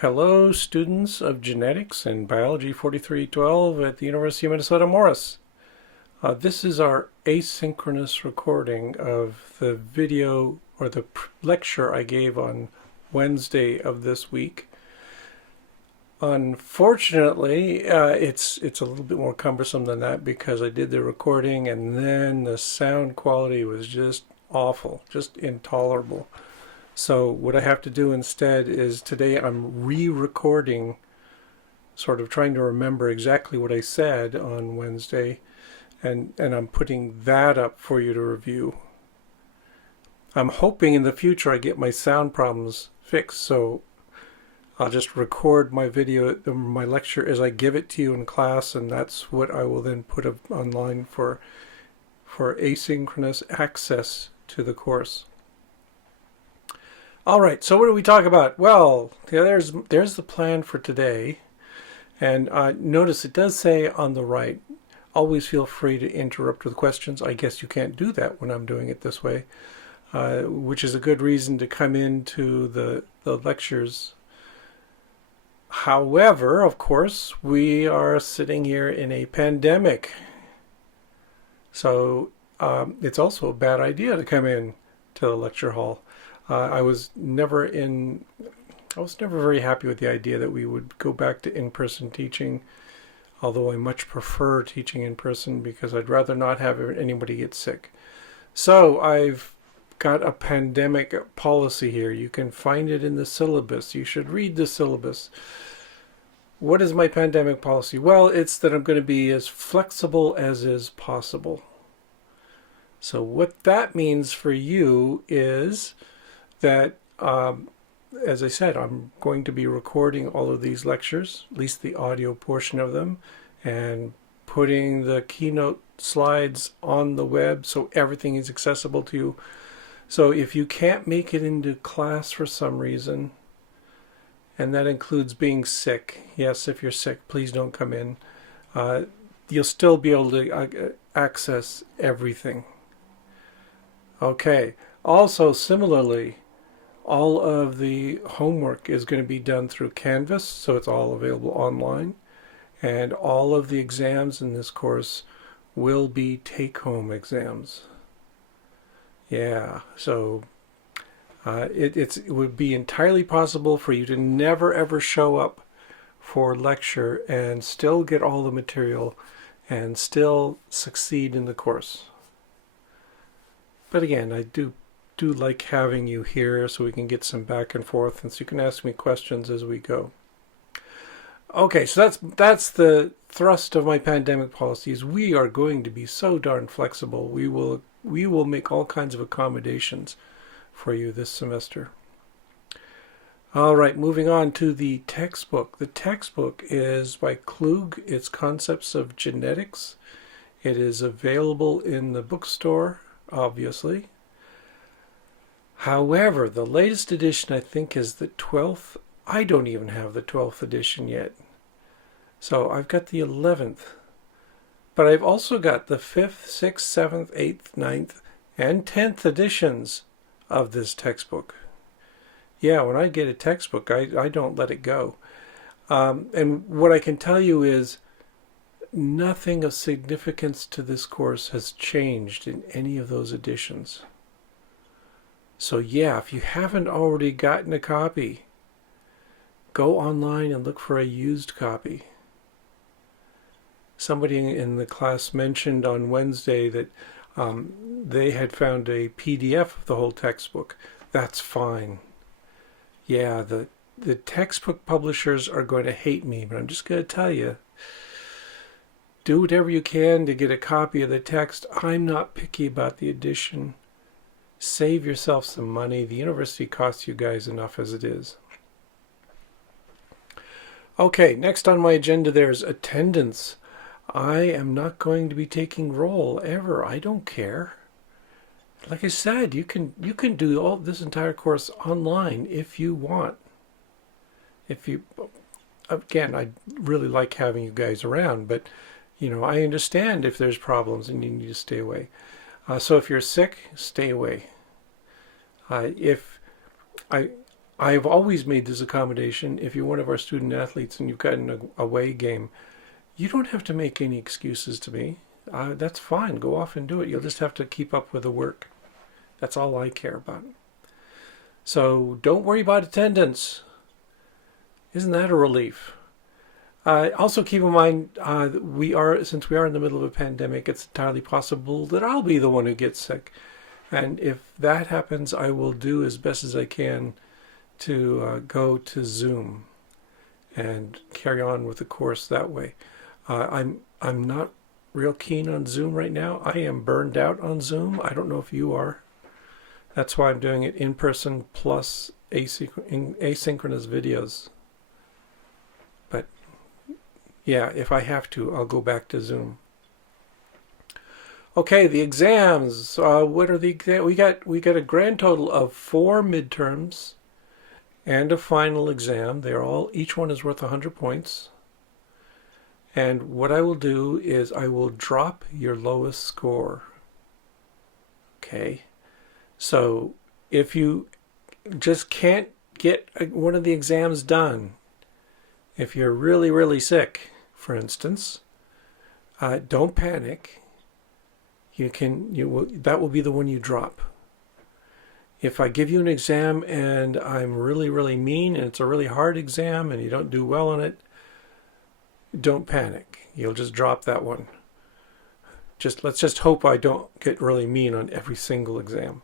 Hello, students of genetics and biology 4312 at the University of Minnesota Morris. This is our asynchronous recording of the video or the lecture I gave on Wednesday of this week. Unfortunately, it's a little bit more cumbersome than that because I did the recording and then the sound quality was just awful, just intolerable. So what I have to do instead is today I'm re-recording, sort of trying to remember exactly what I said on Wednesday, and I'm putting that up for you to review. I'm hoping in the future I get my sound problems fixed, so I'll just record my video, my lecture as I give it to you in class, and that's what I will then put up online for asynchronous access to the course. All right, so what do we talk about? Well, there's the plan for today. And notice it does say on the right, always feel free to interrupt with questions. I guess you can't do that when I'm doing it this way, which is a good reason to come into the lectures. However, of course, we are sitting here in a pandemic. So it's also a bad idea to come in to the lecture hall. I was never very happy with the idea that we would go back to in-person teaching, although I much prefer teaching in person because I'd rather not have anybody get sick. So I've got a pandemic policy here. You can find it in the syllabus. You should read the syllabus. What is my pandemic policy? Well, it's that I'm going to be as flexible as is possible. So what that means for you is that, as I said, I'm going to be recording all of these lectures, at least the audio portion of them, and putting the keynote slides on the web so everything is accessible to you. So if you can't make it into class for some reason, and that includes being sick, yes, if you're sick, please don't come in, you'll still be able to access everything. Okay, also similarly, all of the homework is going to be done through Canvas, so it's all available online. And all of the exams in this course will be take-home exams. Yeah, so it would be entirely possible for you to never ever show up for lecture and still get all the material and still succeed in the course. But again, I do like having you here so we can get some back and forth and so you can ask me questions as we go. Okay, so that's the thrust of my pandemic policies. We are going to be so darn flexible. We will make all kinds of accommodations for you this semester. All right, moving on to the textbook. The textbook is by Klug. It's Concepts of Genetics. It is available in the bookstore, obviously. However, the latest edition, I think, is the 12th. I don't even have the 12th edition yet. So I've got the 11th. But I've also got the 5th, 6th, 7th, 8th, 9th, and 10th editions of this textbook. Yeah, when I get a textbook, I don't let it go. And what I can tell you is nothing of significance to this course has changed in any of those editions. So yeah, if you haven't already gotten a copy, go online and look for a used copy. Somebody in the class mentioned on Wednesday that they had found a PDF of the whole textbook. That's fine. Yeah, the textbook publishers are going to hate me, but I'm just going to tell you, do whatever you can to get a copy of the text. I'm not picky about the edition. Save yourself some money. The university costs you guys enough as it is. Okay, next on my agenda there's attendance. I am not going to be taking roll ever. I don't care. Like I said, you can do all this entire course online if you want. Again, I really like having you guys around, but I understand if there's problems and you need to stay away. So if you're sick, stay away. If I I've always made this accommodation. If you're one of our student athletes and you've got an away game, you don't have to make any excuses to me. That's fine. Go off and do it. You'll just have to keep up with the work. That's all I care about. So don't worry about attendance. Isn't that a relief? Also keep in mind, since we are in the middle of a pandemic, it's entirely possible that I'll be the one who gets sick. And if that happens, I will do as best as I can to go to Zoom and carry on with the course that way. I'm not real keen on Zoom right now. I am burned out on Zoom. I don't know if you are. That's why I'm doing it in person plus asynchronous videos. But yeah, if I have to, I'll go back to Zoom. Okay, the exams. What are the exams? We got a grand total of 4 midterms and a final exam. Each one is worth 100 points. And what I will do is I will drop your lowest score. Okay. So if you just can't get one of the exams done, if you're really, really sick, for instance, don't panic. That will be the one you drop. If I give you an exam and I'm really, really mean and it's a really hard exam and you don't do well on it, don't panic. You'll just drop that one. Let's just hope I don't get really mean on every single exam.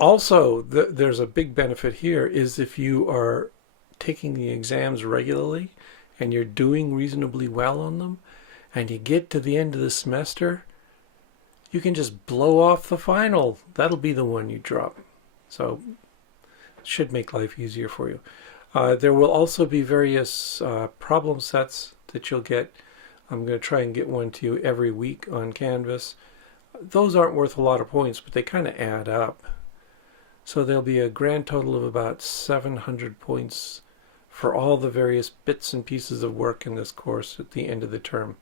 Also, there's a big benefit here is if you are taking the exams regularly and you're doing reasonably well on them and you get to the end of the semester, you can just blow off the final. That'll be the one you drop. So it should make life easier for you. There will also be various problem sets that you'll get. I'm going to try and get one to you every week on Canvas. Those aren't worth a lot of points, but they kind of add up. So there'll be a grand total of about 700 points for all the various bits and pieces of work in this course at the end of the term.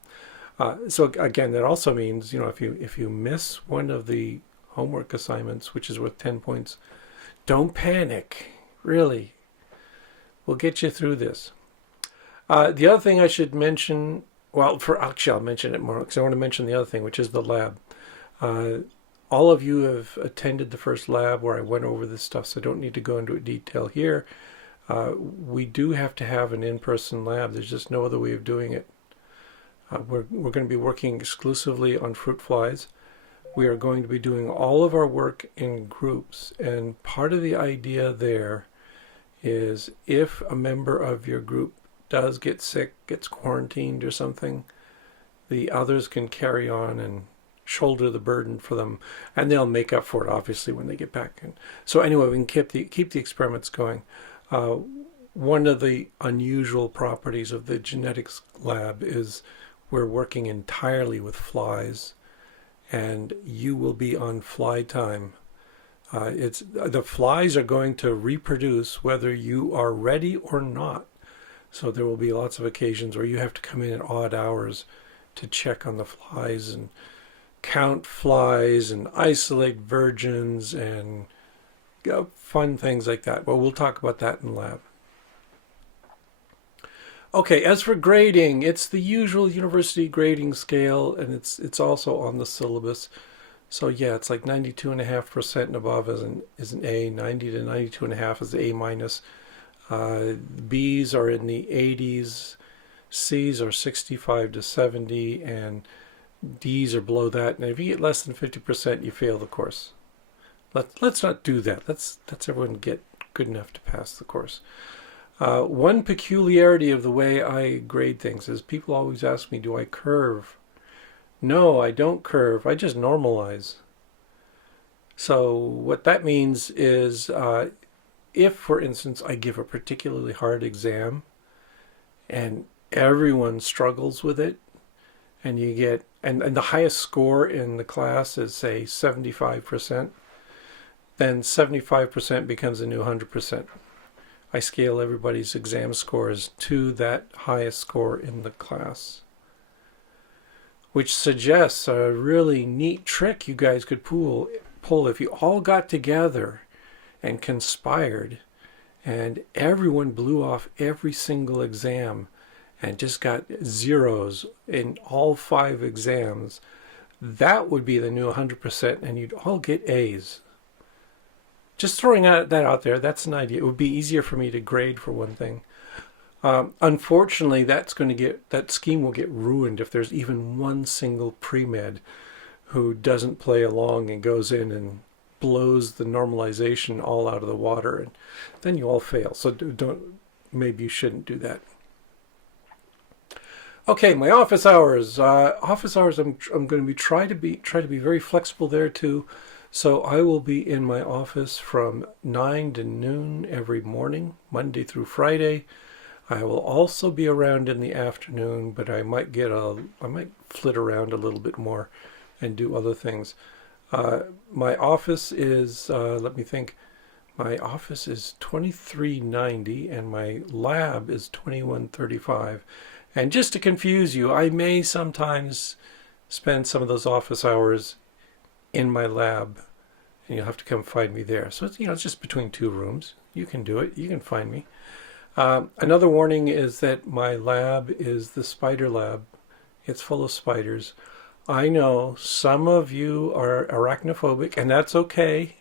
So again, that also means, if you miss one of the homework assignments, which is worth 10 points, don't panic. Really, we'll get you through this. The other thing I should mention, I'll mention it more because I want to mention the other thing, which is the lab. All of you have attended the first lab where I went over this stuff, so I don't need to go into detail here. We do have to have an in-person lab. There's just no other way of doing it. We're going to be working exclusively on fruit flies. We are going to be doing all of our work in groups, and part of the idea there is if a member of your group does get sick, gets quarantined or something, the others can carry on and shoulder the burden for them, and they'll make up for it obviously when they get back in. So anyway, we can keep the experiments going. One of the unusual properties of the genetics lab is we're working entirely with flies, and you will be on fly time. The flies are going to reproduce whether you are ready or not. So there will be lots of occasions where you have to come in at odd hours to check on the flies and count flies and isolate virgins and fun things like that. Well, we'll talk about that in lab. Okay, as for grading, it's the usual university grading scale, and it's also on the syllabus. So yeah, it's like 92.5% and above is an A, 90 to 92.5 is the A minus. B's are in the 80s, C's are 65 to 70, and D's are below that. And if you get less than 50%, you fail the course. Let's not do that. Let's everyone get good enough to pass the course. One peculiarity of the way I grade things is people always ask me, do I curve? No, I don't curve. I just normalize. So what that means is if, for instance, I give a particularly hard exam and everyone struggles with it, and you get, and the highest score in the class is, say, 75%, then 75% becomes a new 100%. I scale everybody's exam scores to that highest score in the class, which suggests a really neat trick you guys could pull if you all got together and conspired, and everyone blew off every single exam and just got zeros in all 5 exams, that would be the new 100%, and you'd all get A's. Just throwing that out there, that's an idea. It would be easier for me to grade, for one thing. Unfortunately, that scheme will get ruined if there's even one single pre-med who doesn't play along and goes in and blows the normalization all out of the water, and then you all fail. So maybe you shouldn't do that. Okay, my office hours. I'm going to try to be very flexible there too. So I will be in my office from 9 to noon every morning, Monday through Friday. I will also be around in the afternoon, but I might flit around a little bit more and do other things. My office is, let me think, my office is 2390 and my lab is 2135. And just to confuse you, I may sometimes spend some of those office hours in my lab, and you'll have to come find me there. So it's just between 2 rooms. You can do it. You can find me. Another warning is that my lab is the spider lab. It's full of spiders. I know some of you are arachnophobic, and that's okay.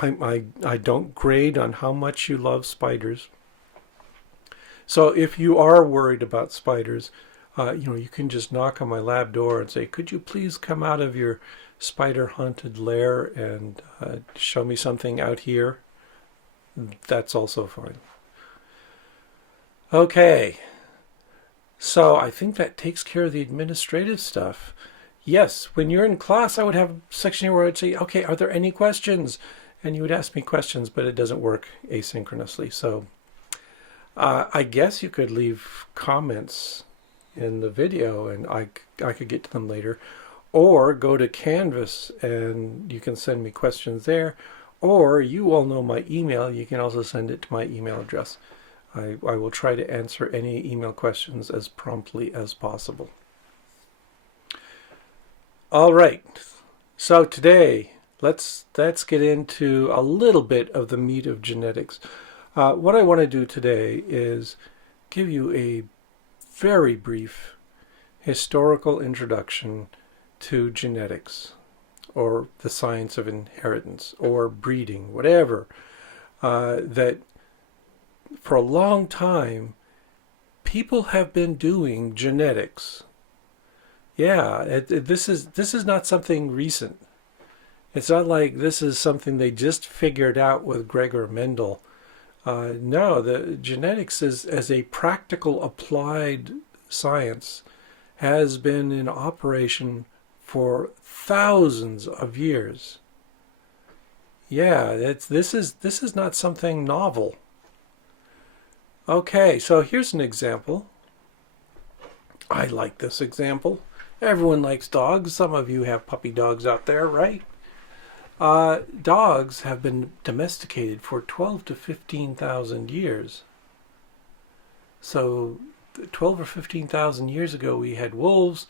I don't grade on how much you love spiders. So if you are worried about spiders, you can just knock on my lab door and say, could you please come out of your spider-haunted lair and show me something out here? That's also fine. Okay. So I think that takes care of the administrative stuff. Yes, when you're in class, I would have a section here where I'd say, okay, are there any questions? And you would ask me questions, but it doesn't work asynchronously. So I guess you could leave comments in the video and I could get to them later. Or go to Canvas and you can send me questions there. Or you all know my email. You can also send it to my email address. I will try to answer any email questions as promptly as possible. All right. So today, let's get into a little bit of the meat of genetics. What I want to do today is give you a very brief historical introduction to genetics, or the science of inheritance, or breeding, whatever, that for a long time people have been doing genetics. Yeah, this is not something recent. It's not like this is something they just figured out with Gregor Mendel. No, the genetics as a practical applied science has been in operation for thousands of years. Yeah, this is not something novel. Okay, so here's an example. I like this example. Everyone likes dogs. Some of you have puppy dogs out there, right? Dogs have been domesticated for 12 to 15,000 years. So 12 or 15,000 years ago we had wolves,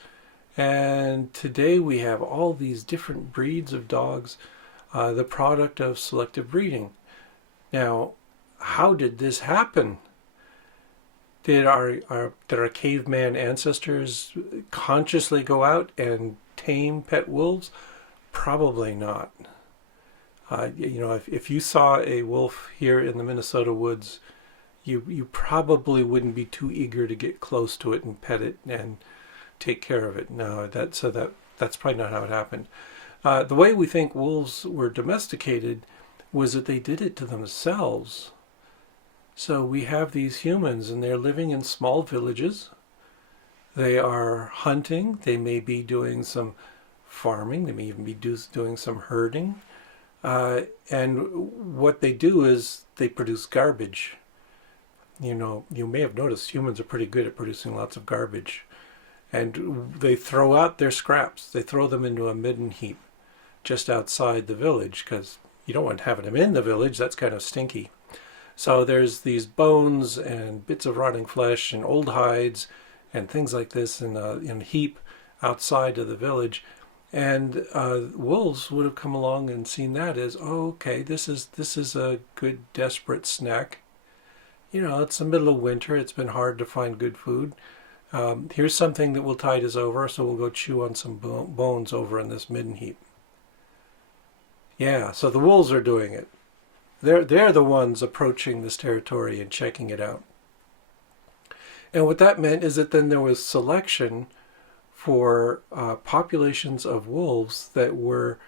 and today we have all these different breeds of dogs, the product of selective breeding. Now, how did this happen? Did our caveman ancestors consciously go out and tame pet wolves? Probably not. If you saw a wolf here in the Minnesota woods, you probably wouldn't be too eager to get close to it and pet it and take care of it. No, that's probably not how it happened. The way we think wolves were domesticated was that they did it to themselves. So we have these humans, and they're living in small villages. They are hunting. They may be doing some farming. They may even be doing some herding. And what they do is they produce garbage. You may have noticed humans are pretty good at producing lots of garbage. And they throw out their scraps. They throw them into a midden heap just outside the village, because you don't want having them in the village. That's kind of stinky. So there's these bones and bits of rotting flesh and old hides and things like this in a heap outside of the village. And wolves would have come along and seen that as, oh, okay, this is a good desperate snack. It's the middle of winter. It's been hard to find good food. Here's something that will tide us over, so we'll go chew on some bones over in this midden heap. Yeah, so the wolves are doing it. They're the ones approaching this territory and checking it out. And what that meant is that then there was selection for populations of wolves that were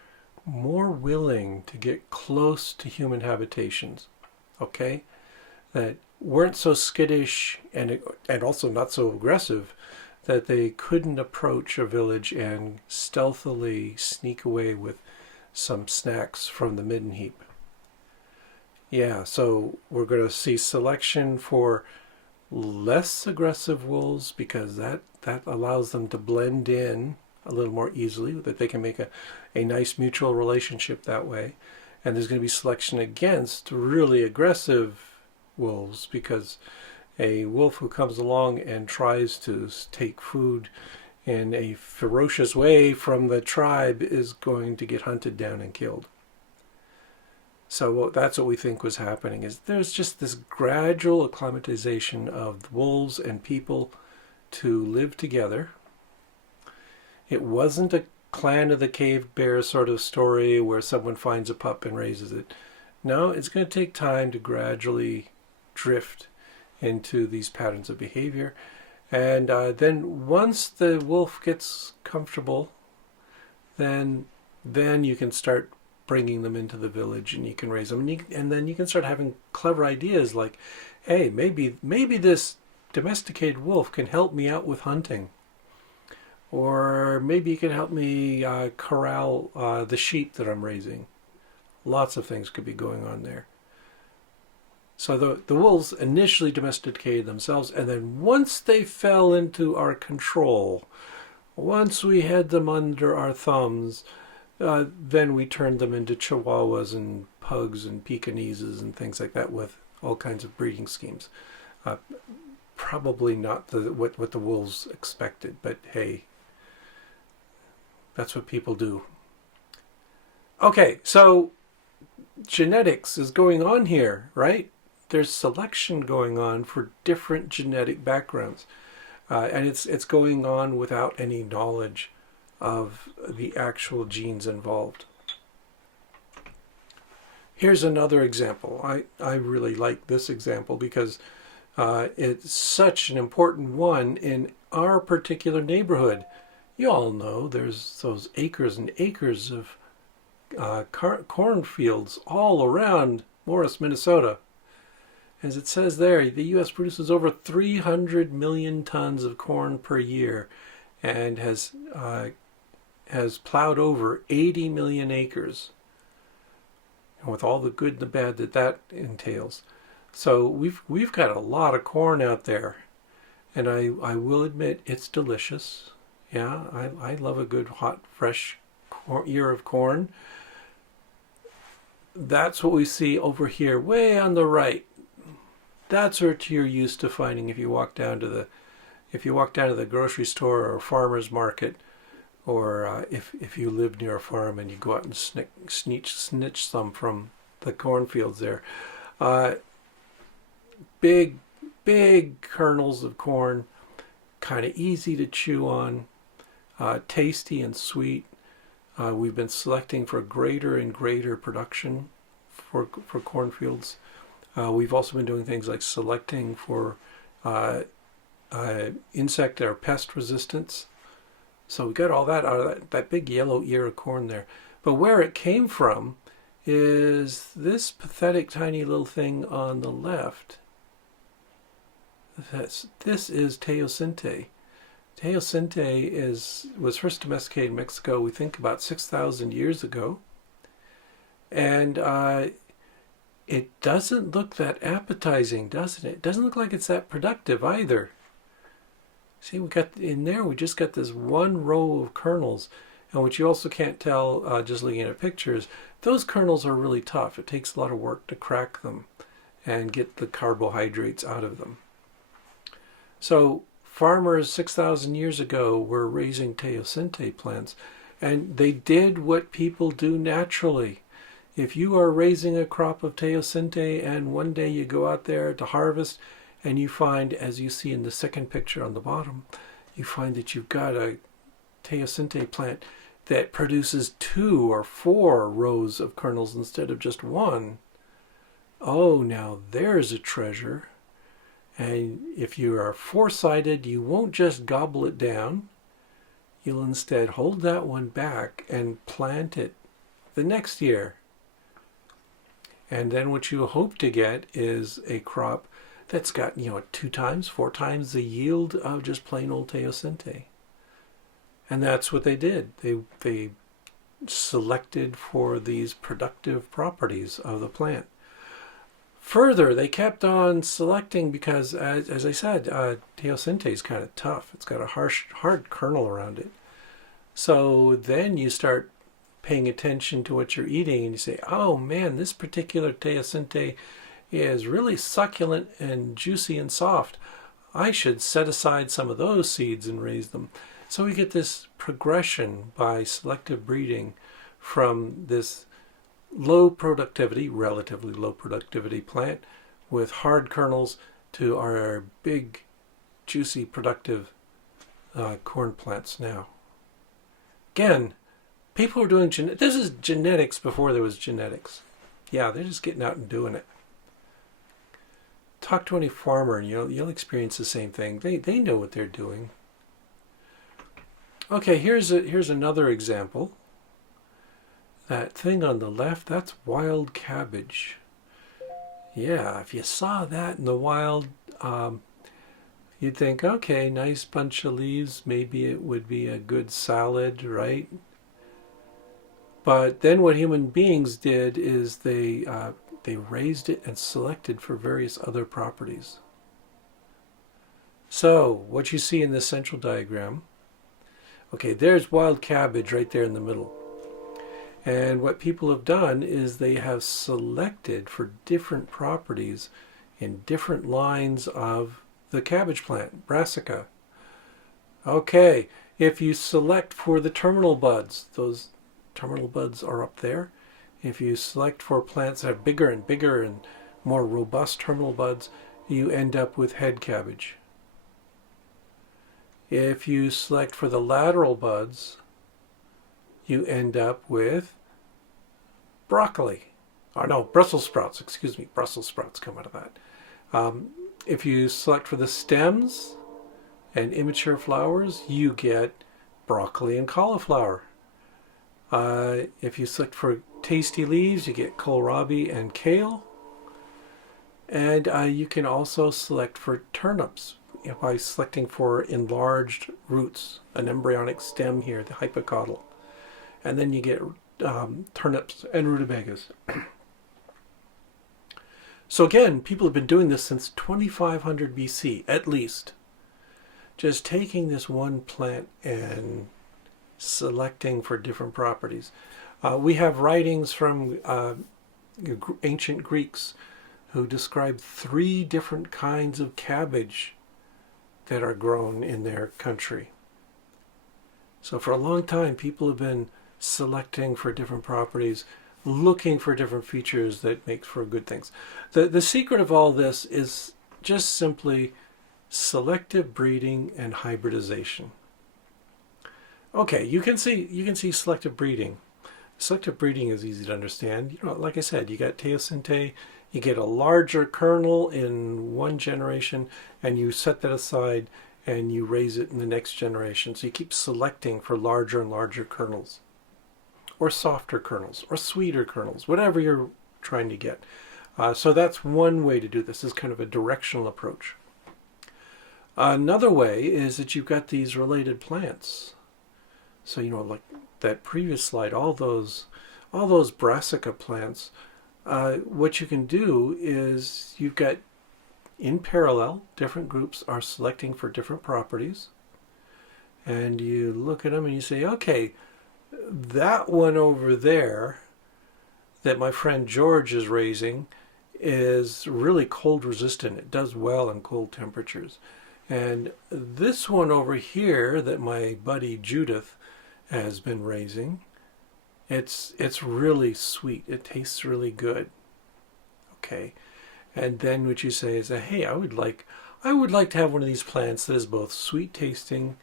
more willing to get close to human habitations, okay? That weren't so skittish and also not so aggressive that they couldn't approach a village and stealthily sneak away with some snacks from the midden heap. Yeah, so we're going to see selection for less aggressive wolves because that allows them to blend in a little more easily, that they can make a nice mutual relationship that way. And there's going to be selection against really aggressive wolves because a wolf who comes along and tries to take food in a ferocious way from the tribe is going to get hunted down and killed. So that's what we think was happening, is there's just this gradual acclimatization of wolves and people to live together. It wasn't a clan of the cave bear sort of story where someone finds a pup and raises it. No, it's going to take time to gradually drift into these patterns of behavior. And then once the wolf gets comfortable, then you can start bringing them into the village and you can raise them. And then you can start having clever ideas like, hey, maybe this domesticated wolf can help me out with hunting. Or maybe you can help me corral the sheep that I'm raising. Lots of things could be going on there. So the wolves initially domesticated themselves, and then once they fell into our control, once we had them under our thumbs, then we turned them into Chihuahuas and Pugs and Pekingeses and things like that with all kinds of breeding schemes. Probably not what the wolves expected, but hey, that's what people do. Okay, so genetics is going on here, right? There's selection going on for different genetic backgrounds. And it's going on without any knowledge of the actual genes involved. Here's another example. I really like this example because it's such an important one in our particular neighborhood. You all know there's those acres and acres of cornfields all around Morris, Minnesota. As it says there, the U.S. produces over 300 million tons of corn per year and has plowed over 80 million acres, and with all the good and the bad that entails. So we've got a lot of corn out there, and I will admit it's delicious. Yeah, I love a good hot fresh ear of corn. That's what we see over here way on the right. That's what you're used to finding if you walk down to the grocery store or farmer's market, or if you live near a farm and you go out and snitch some from the cornfields there. Big kernels of corn, kind of easy to chew on, tasty and sweet. We've been selecting for greater and greater production for cornfields. We've also been doing things like selecting for insect or pest resistance. So we got all that out of that big yellow ear of corn there. But where it came from is this pathetic tiny little thing on the left. This is Teosinte. Teosinte was first domesticated in Mexico, we think about 6,000 years ago. And it doesn't look that appetizing, doesn't it? It doesn't look like it's that productive either. See, we just got this one row of kernels. And what you also can't tell just looking at pictures, those kernels are really tough. It takes a lot of work to crack them and get the carbohydrates out of them. So farmers 6,000 years ago were raising Teosinte plants, And they did what people do naturally. If you are raising a crop of Teosinte and one day you go out there to harvest and you find, as you see in the second picture on the bottom, you find that you've got a Teosinte plant that produces 2 or 4 rows of kernels instead of just one. Oh, now there's a treasure. And if you are foresighted, you won't just gobble it down. You'll instead hold that one back and plant it the next year. And then what you hope to get is a crop that's got, 2 times, 4 times the yield of just plain old Teosinte. And that's what they did. They selected for these productive properties of the plant. Further, they kept on selecting because, as I said, Teosinte is kind of tough. It's got a hard kernel around it. So then you start paying attention to what you're eating and you say, oh man, this particular Teosinte is really succulent and juicy and soft. I should set aside some of those seeds and raise them. So we get this progression by selective breeding from this low productivity, relatively low productivity plant with hard kernels to our big, juicy, productive corn plants now. Again, people are doing this is genetics before there was genetics. Yeah, they're just getting out and doing it. Talk to any farmer and you'll experience the same thing. They know what they're doing. Okay, here's another example. That thing on the left, that's wild cabbage. Yeah, if you saw that in the wild, you'd think, okay, nice bunch of leaves. Maybe it would be a good salad, right? But then what human beings did is they raised it and selected for various other properties. So what you see in this central diagram, okay, there's wild cabbage right there in the middle. And what people have done is they have selected for different properties in different lines of the cabbage plant, brassica. Okay, if you select for the terminal buds, those terminal buds are up there. If you select for plants that have bigger and bigger and more robust terminal buds, you end up with head cabbage. If you select for the lateral buds, you end up with broccoli. Or no, Brussels sprouts, excuse me, Brussels sprouts come out of that. If you select for the stems and immature flowers, you get broccoli and cauliflower. If you select for tasty leaves, you get kohlrabi and kale. And you can also select for turnips by selecting for enlarged roots, an embryonic stem here, the hypocotyl. And then you get turnips and rutabagas. So again, people have been doing this since 2500 BC, at least. Just taking this one plant and selecting for different properties. We have writings from ancient Greeks who describe 3 different kinds of cabbage that are grown in their country. So for a long time, people have been selecting for different properties, looking for different features that make for good things. The secret of all this is just simply selective breeding and hybridization. Okay, you can see selective breeding. Selective breeding is easy to understand. Like I said, you got Teosinte, you get a larger kernel in one generation, and you set that aside and you raise it in the next generation. So you keep selecting for larger and larger kernels, or softer kernels, or sweeter kernels, whatever you're trying to get. So that's one way to do this. This is kind of a directional approach. Another way is that you've got these related plants. So, like that previous slide, all those brassica plants, what you can do is you've got, in parallel, different groups are selecting for different properties. And you look at them and you say, okay, that one over there that my friend George is raising is really cold resistant. It does well in cold temperatures. And this one over here that my buddy Judith has been raising. It's really sweet. It tastes really good. Okay. And then what you say is, hey, I would like to have one of these plants that is both sweet tasting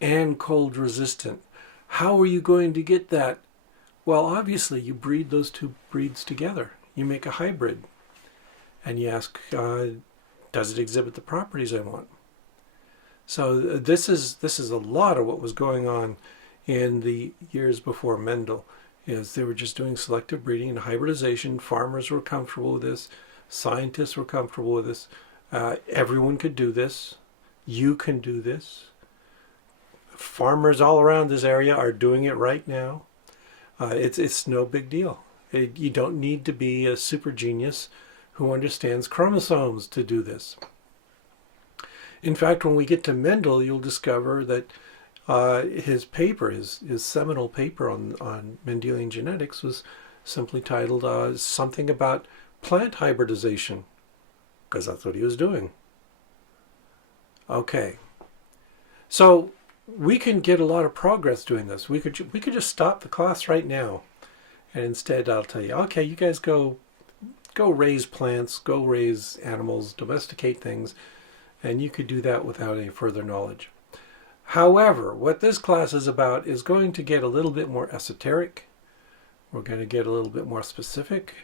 and cold resistant. How are you going to get that? Well, obviously you breed those two breeds together. You make a hybrid. And you ask, does it exhibit the properties I want? So this is a lot of what was going on in the years before Mendel. Is they were just doing selective breeding and hybridization. Farmers were comfortable with this. Scientists were comfortable with this. Everyone could do this. You can do this. Farmers all around this area are doing it right now. It's no big deal. You don't need to be a super genius who understands chromosomes to do this. In fact, when we get to Mendel, you'll discover that his paper, his seminal paper on Mendelian genetics, was simply titled something about plant hybridization, because that's what he was doing. Okay, so we can get a lot of progress doing this. We could just stop the class right now, and instead I'll tell you, okay, you guys go raise plants, go raise animals, domesticate things, and you could do that without any further knowledge. However, what this class is about is going to get a little bit more esoteric. We're going to get a little bit more specific.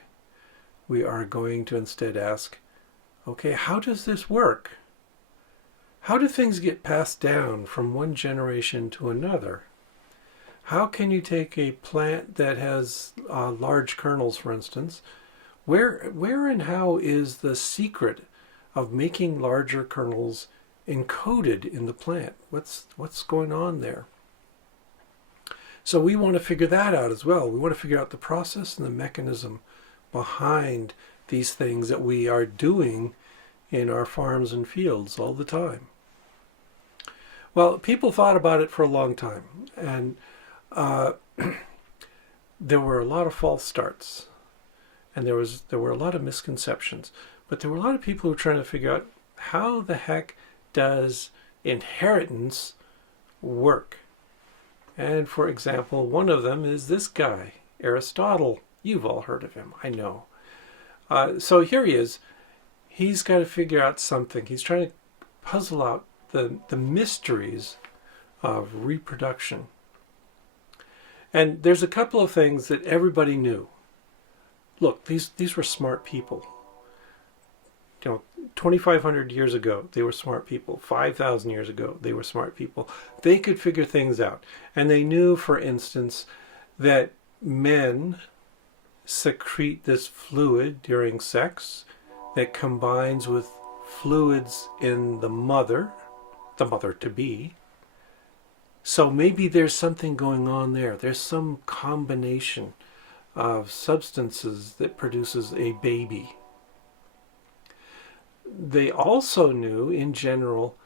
We are going to instead ask, okay, how does this work? How do things get passed down from one generation to another? How can you take a plant that has large kernels, for instance? Where and how is the secret of making larger kernels encoded in the plant? What's going on there? So we want to figure that out as well. We want to figure out the process and the mechanism behind these things that we are doing in our farms and fields all the time. Well, people thought about it for a long time, and there were a lot of false starts, and there were a lot of misconceptions, but there were a lot of people who were trying to figure out how the heck does inheritance work. And for example, one of them is this guy, Aristotle. You've all heard of him, I know. So here he is. He's got to figure out something. He's trying to puzzle out the mysteries of reproduction. And there's a couple of things that everybody knew. Look, these were smart people. 2,500 years ago, they were smart people. 5,000 years ago, they were smart people. They could figure things out. And they knew, for instance, that men secrete this fluid during sex that combines with fluids in the mother-to-be. So maybe there's something going on there. There's some combination of substances that produces a baby. They also knew, in general,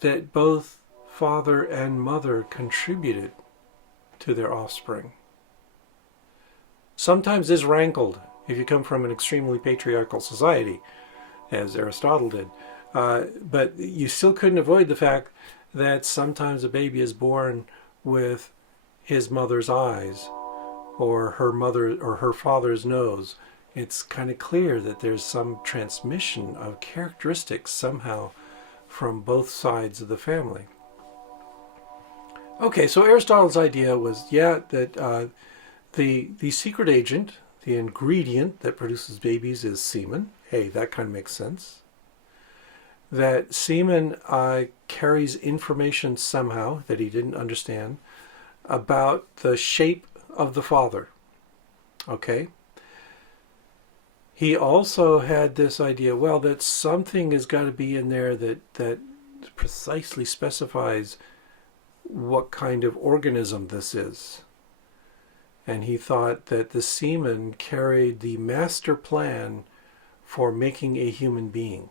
that both father and mother contributed to their offspring. Sometimes this rankled if you come from an extremely patriarchal society, as Aristotle did. But you still couldn't avoid the fact that sometimes a baby is born with his mother's eyes or her father's nose. It's kind of clear that there's some transmission of characteristics somehow from both sides of the family. Okay, so Aristotle's idea was, that the secret agent, the ingredient that produces babies, is semen. Hey, that kind of makes sense. That semen carries information somehow that he didn't understand about the shape of the father. Okay? He also had this idea, that something has got to be in there that precisely specifies what kind of organism this is. And he thought that the semen carried the master plan for making a human being.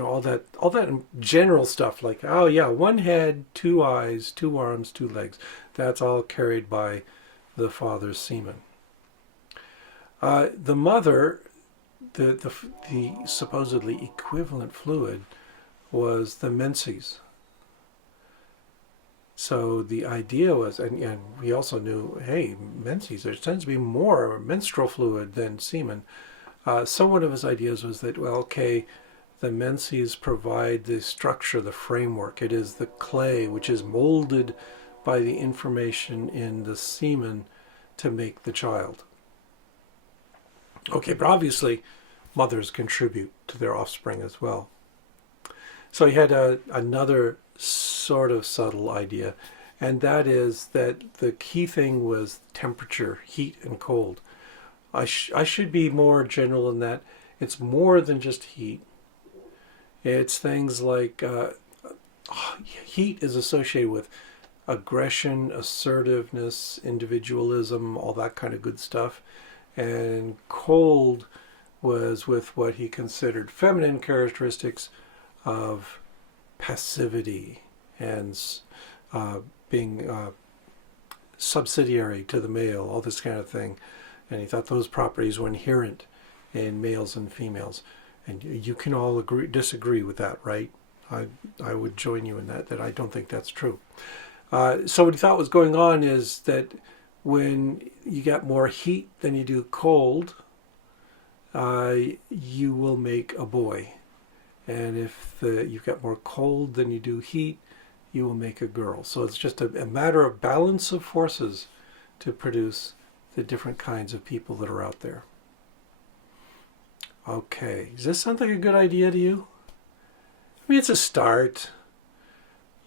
All that general stuff, like, one head, 2 eyes, 2 arms, 2 legs. That's all carried by the father's semen. The mother, the supposedly equivalent fluid, was the menses. So the idea was, and we also knew, hey, menses, there tends to be more menstrual fluid than semen. So one of his ideas was that, well, okay, the menses provide the structure, the framework. It is the clay which is molded by the information in the semen to make the child. Okay, but obviously mothers contribute to their offspring as well. So he had another sort of subtle idea, and that is that the key thing was temperature, heat and cold. I should be more general in that it's more than just heat. It's things like heat is associated with aggression, assertiveness, individualism, all that kind of good stuff. And cold was with what he considered feminine characteristics of passivity and being subsidiary to the male, all this kind of thing. And he thought those properties were inherent in males and females. And you can all disagree with that, right? I would join you in that I don't think that's true. So what he thought was going on is that when you get more heat than you do cold, you will make a boy. And if you've got more cold than you do heat, you will make a girl. So it's just a matter of balance of forces to produce the different kinds of people that are out there. Okay, does this sound like a good idea to you? I mean, it's a start.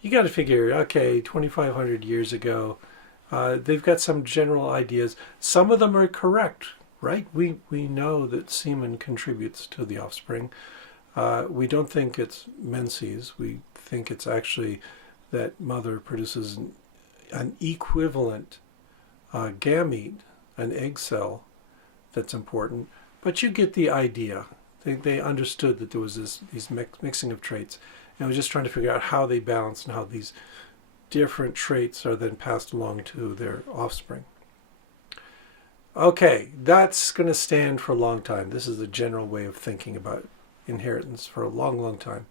You got to figure, okay, 2,500 years ago, they've got some general ideas. Some of them are correct, right? We know that semen contributes to the offspring. We don't think it's menses. We think it's actually that mother produces an equivalent gamete, an egg cell, that's important. But you get the idea. They understood that there was these mixing of traits. And I was just trying to figure out how they balance and how these different traits are then passed along to their offspring. Okay, that's going to stand for a long time. This is the general way of thinking about inheritance for a long, long time.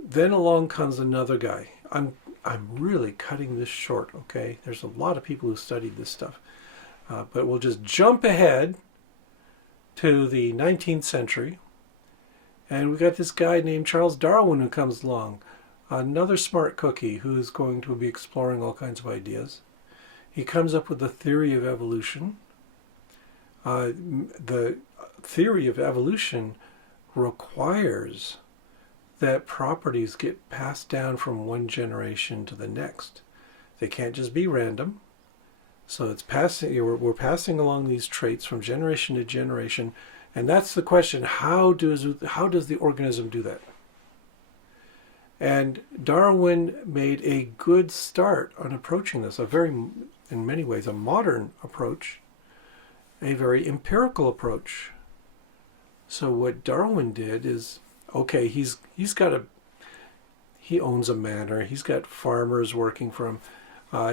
Then along comes another guy. I'm really cutting this short, okay? There's a lot of people who studied this stuff. But we'll just jump ahead to the 19th century. And we got this guy named Charles Darwin who comes along. Another smart cookie who's going to be exploring all kinds of ideas. He comes up with the theory of evolution. The theory of evolution requires that properties get passed down from one generation to the next. They can't just be random. So it's passing. We're passing along these traits from generation to generation, and that's the question: how does the organism do that? And Darwin made a good start on approaching this. In many ways, a modern approach, a very empirical approach. So what Darwin did is, okay, he owns a manor. He's got farmers working for him.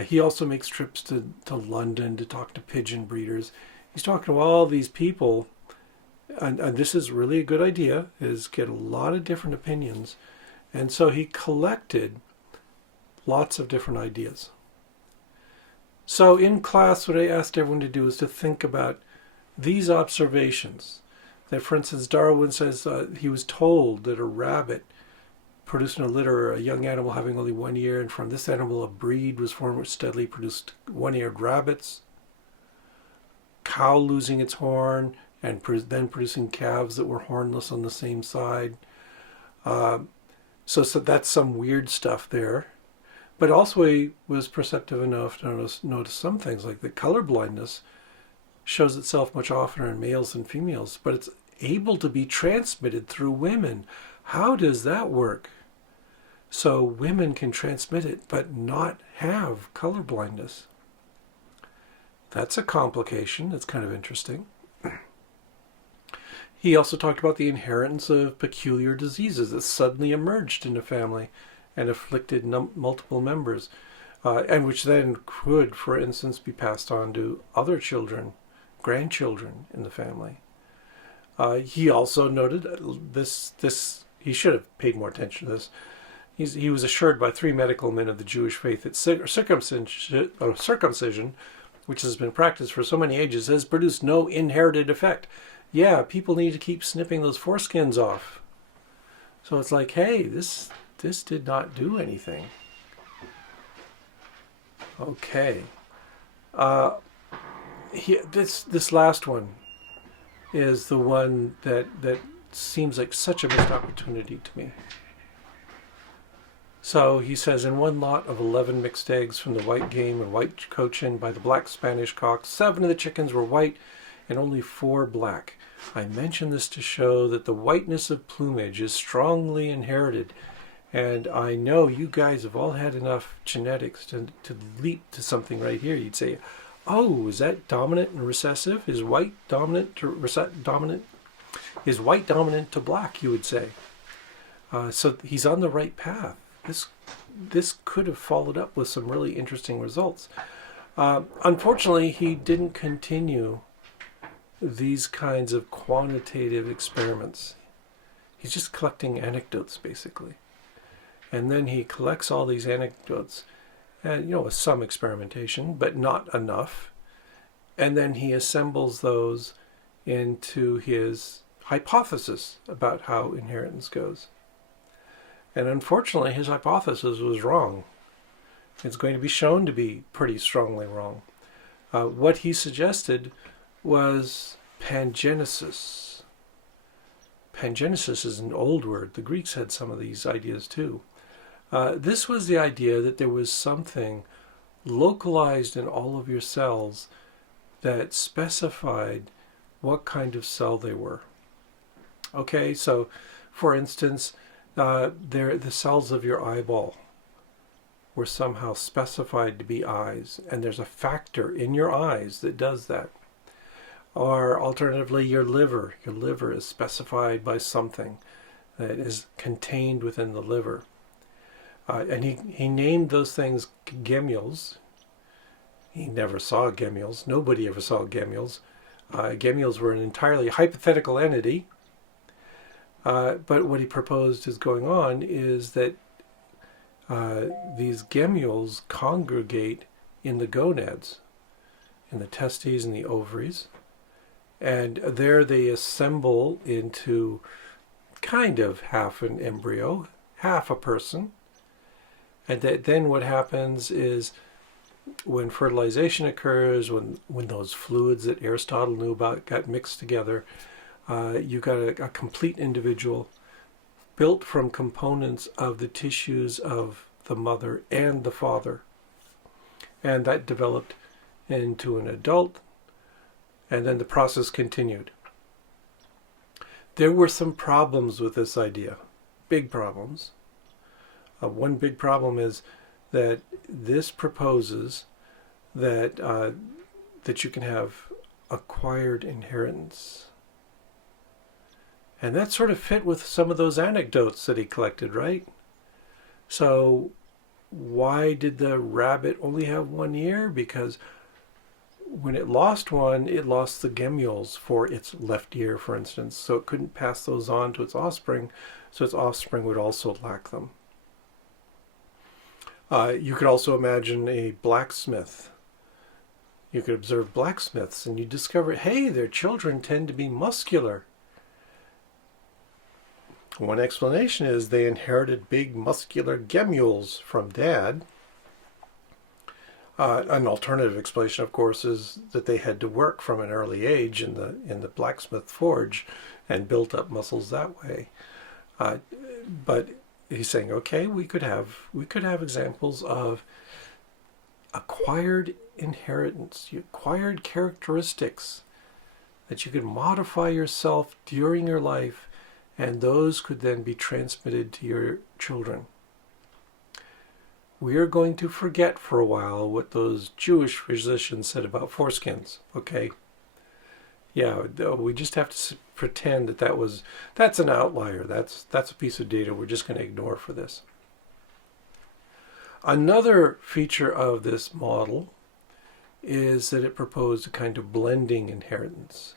He also makes trips to London to talk to pigeon breeders. He's talking to all these people, and this is really a good idea, is get a lot of different opinions. And so he collected lots of different ideas. So in class, what I asked everyone to do is to think about these observations. That, for instance, Darwin says he was told that a rabbit producing a litter, a young animal having only 1 year, and from this animal a breed was formed which steadily produced one-eared rabbits. Cow losing its horn and then producing calves that were hornless on the same side. So that's some weird stuff there. But also he was perceptive enough to notice some things, like that color blindness shows itself much oftener in males than females, but it's able to be transmitted through women. How does that work? So women can transmit it but not have color blindness. That's a complication. That's kind of interesting. He also talked about the inheritance of peculiar diseases that suddenly emerged in a family and afflicted multiple members, and which then could, for instance, be passed on to other children, grandchildren in the family. He also noted this. He should have paid more attention to this. He was assured by 3 medical men of the Jewish faith that circumcision, which has been practiced for so many ages, has produced no inherited effect. Yeah, people need to keep snipping those foreskins off. So it's like, hey, this did not do anything. Okay. This last one is the one that seems like such a missed opportunity to me. So he says, in one lot of 11 mixed eggs from the white game and white cochin by the black Spanish cock, 7 of the chickens were white and only 4 black. I mention this to show that the whiteness of plumage is strongly inherited, and I know you guys have all had enough genetics to leap to something right here. You'd say, oh, is that dominant and recessive? Is white dominant to dominant? Is white dominant to black, you would say. So he's on the right path. This could have followed up with some really interesting results. Unfortunately, he didn't continue these kinds of quantitative experiments. He's just collecting anecdotes, basically. And then he collects all these anecdotes, and with some experimentation, but not enough. And then he assembles those into his hypothesis about how inheritance goes. And unfortunately, his hypothesis was wrong. It's going to be shown to be pretty strongly wrong. What he suggested was Pangenesis. Pangenesis is an old word. The Greeks had some of these ideas too. This was the idea that there was something localized in all of your cells that specified what kind of cell they were. Okay, so for instance, the cells of your eyeball were somehow specified to be eyes, and there's a factor in your eyes that does that. Or alternatively, your liver is specified by something that is contained within the liver. And he named those things gemmules. He never saw gemmules. Nobody ever saw gemmules. Gemmules were an entirely hypothetical entity. But what he proposed is going on is that these gemmules congregate in the gonads, in the testes and the ovaries, and there they assemble into kind of half an embryo, half a person, and then what happens is when fertilization occurs, when those fluids that Aristotle knew about got mixed together, you got a complete individual built from components of the tissues of the mother and the father. And that developed into an adult, and then the process continued. There were some problems with this idea, big problems. One big problem is that this proposes that you can have acquired inheritance. And that sort of fit with some of those anecdotes that he collected, right? So why did the rabbit only have 1 ear? Because when it lost one, it lost the gemmules for its left ear, for instance. So it couldn't pass those on to its offspring, so its offspring would also lack them. You could also imagine a blacksmith. You could observe blacksmiths and you discover, hey, their children tend to be muscular. One explanation is they inherited big muscular gemmules from dad. An alternative explanation, of course, is that they had to work from an early age in the blacksmith forge and built up muscles that way. But he's saying, okay, we could have examples of acquired inheritance, acquired characteristics that you could modify yourself during your life, and those could then be transmitted to your children. We are going to forget for a while what those Jewish physicians said about foreskins, okay? Yeah, we just have to pretend that's an outlier. That's a piece of data we're just going to ignore for this. Another feature of this model is that it proposed a kind of blending inheritance.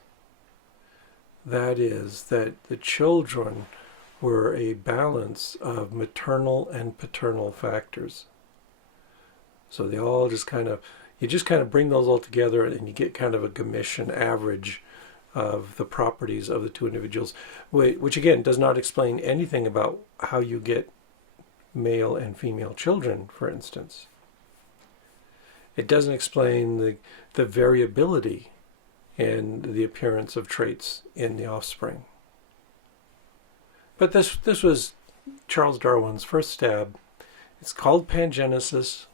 That is, that the children were a balance of maternal and paternal factors. So they all just kind of, you just kind of bring those all together and you get kind of a Gamish average of the properties of the two individuals, which again does not explain anything about how you get male and female children, for instance. It doesn't explain the variability in the appearance of traits in the offspring. But this was Charles Darwin's first stab. It's called Pangenesis.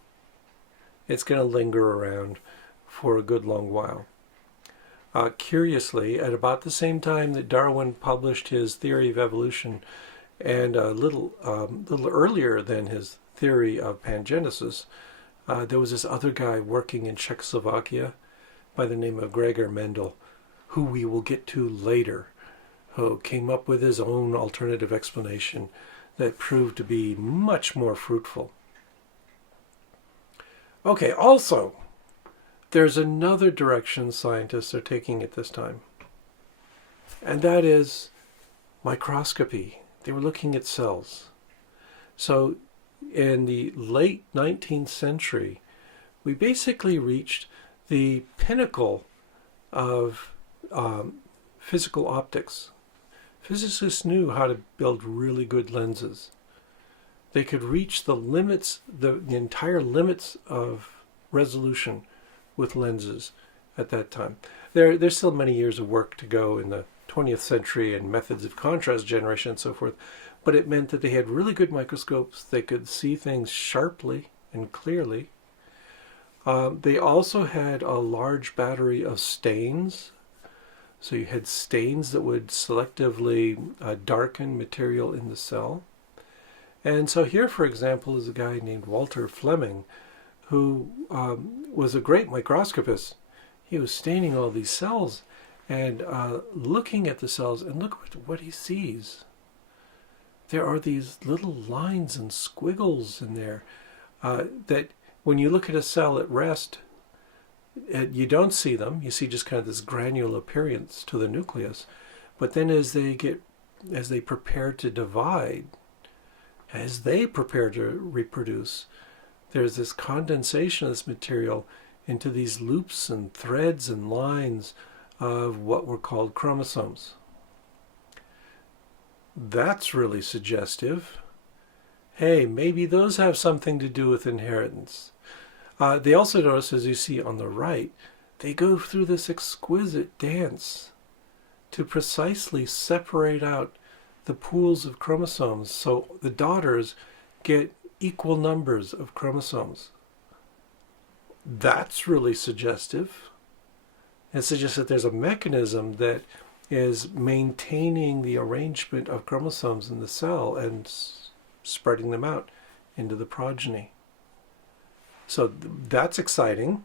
It's going to linger around for a good long while. Curiously, at about the same time that Darwin published his theory of evolution, and a little earlier than his theory of pangenesis, there was this other guy working in Czechoslovakia by the name of Gregor Mendel, who we will get to later, who came up with his own alternative explanation that proved to be much more fruitful. Okay, also, there's another direction scientists are taking at this time, and that is microscopy. They were looking at cells. So in the late 19th century, we basically reached the pinnacle of physical optics. Physicists knew how to build really good lenses. They could reach the limits, the entire limits of resolution with lenses at that time. There's still many years of work to go in the 20th century and methods of contrast generation and so forth, but it meant that they had really good microscopes. They could see things sharply and clearly. They also had a large battery of stains. So you had stains that would selectively darken material in the cell. And so here, for example, is a guy named Walter Fleming, who was a great microscopist. He was staining all these cells and looking at the cells, and look what he sees. There are these little lines and squiggles in there that when you look at a cell at rest, you don't see them. You see just kind of this granular appearance to the nucleus. But then as they prepare to divide, as they prepare to reproduce, there's this condensation of this material into these loops and threads and lines of what were called chromosomes. That's really suggestive. Hey, maybe those have something to do with inheritance. They also notice, as you see on the right, they go through this exquisite dance to precisely separate out the pools of chromosomes so the daughters get equal numbers of chromosomes. That's really suggestive. It suggests that there's a mechanism that is maintaining the arrangement of chromosomes in the cell and spreading them out into the progeny. So that's exciting.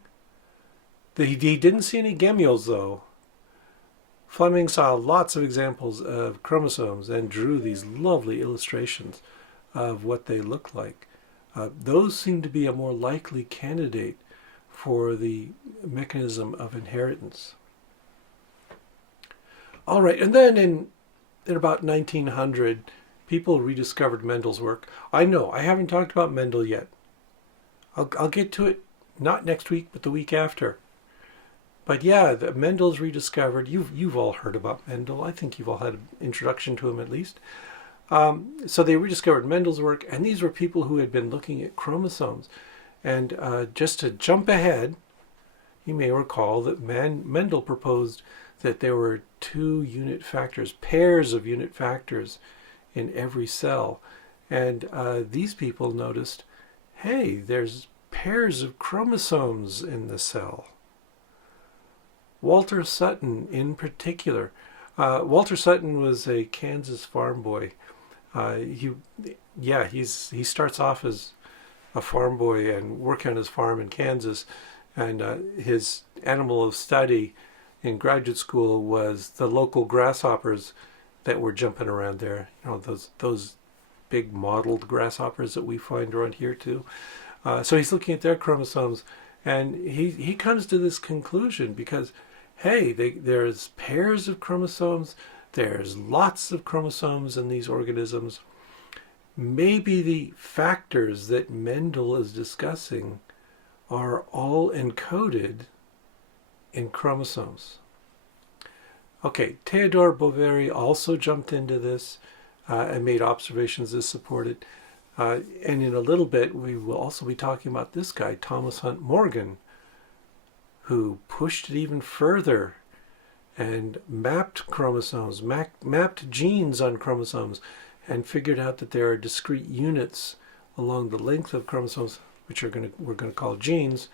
He didn't see any gemmules, though. Fleming saw lots of examples of chromosomes and drew these lovely illustrations of what they look like. Those seem to be a more likely candidate for the mechanism of inheritance. All right, and then in about 1900, people rediscovered Mendel's work. I know, I haven't talked about Mendel yet. I'll get to it not next week, but the week after. But yeah, Mendel's rediscovered. You've all heard about Mendel. I think you've all had an introduction to him at least. So they rediscovered Mendel's work, and these were people who had been looking at chromosomes. And just to jump ahead, you may recall that Mendel proposed that there were two unit factors, pairs of unit factors in every cell. And these people noticed, hey, there's pairs of chromosomes in the cell. Walter Sutton in particular. Walter Sutton was a Kansas farm boy. He starts off as a farm boy and working on his farm in Kansas, and his animal of study in graduate school was the local grasshoppers that were jumping around there. You know, those big mottled grasshoppers that we find around here too. So he's looking at their chromosomes, and he comes to this conclusion because, hey, there's pairs of chromosomes There's lots of chromosomes in these organisms. Maybe the factors that Mendel is discussing are all encoded in chromosomes. Okay, Theodore Boveri also jumped into this and made observations that support it. And in a little bit, we will also be talking about this guy, Thomas Hunt Morgan, who pushed it even further and mapped chromosomes, mapped genes on chromosomes, and figured out that there are discrete units along the length of chromosomes, which we're going to call genes,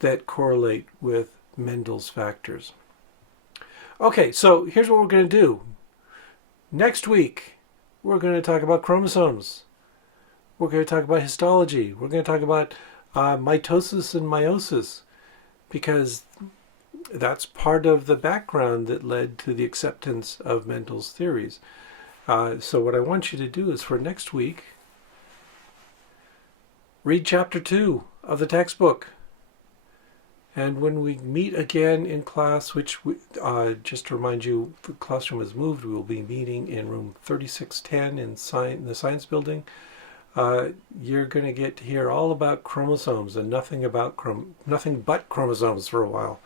that correlate with Mendel's factors. Okay, so here's what we're going to do. Next week, we're going to talk about chromosomes. We're going to talk about histology. We're going to talk about mitosis and meiosis, because that's part of the background that led to the acceptance of Mendel's theories. So what I want you to do is, for next week, read chapter 2 of the textbook. And when we meet again in class, which just to remind you, the classroom has moved, we will be meeting in room 3610 in the science building. You're going to get to hear all about chromosomes and nothing but chromosomes for a while.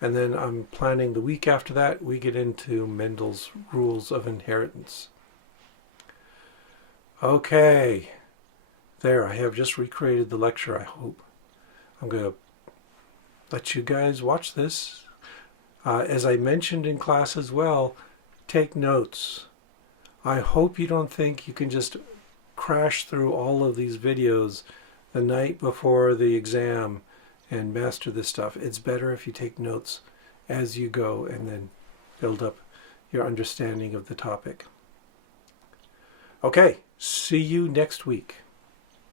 And then I'm planning the week after that, we get into Mendel's rules of inheritance. Okay, there, I have just recreated the lecture, I hope. I'm going to let you guys watch this. As I mentioned in class as well, take notes. I hope you don't think you can just crash through all of these videos the night before the exam and master this stuff. It's better if you take notes as you go and then build up your understanding of the topic. Okay, see you next week.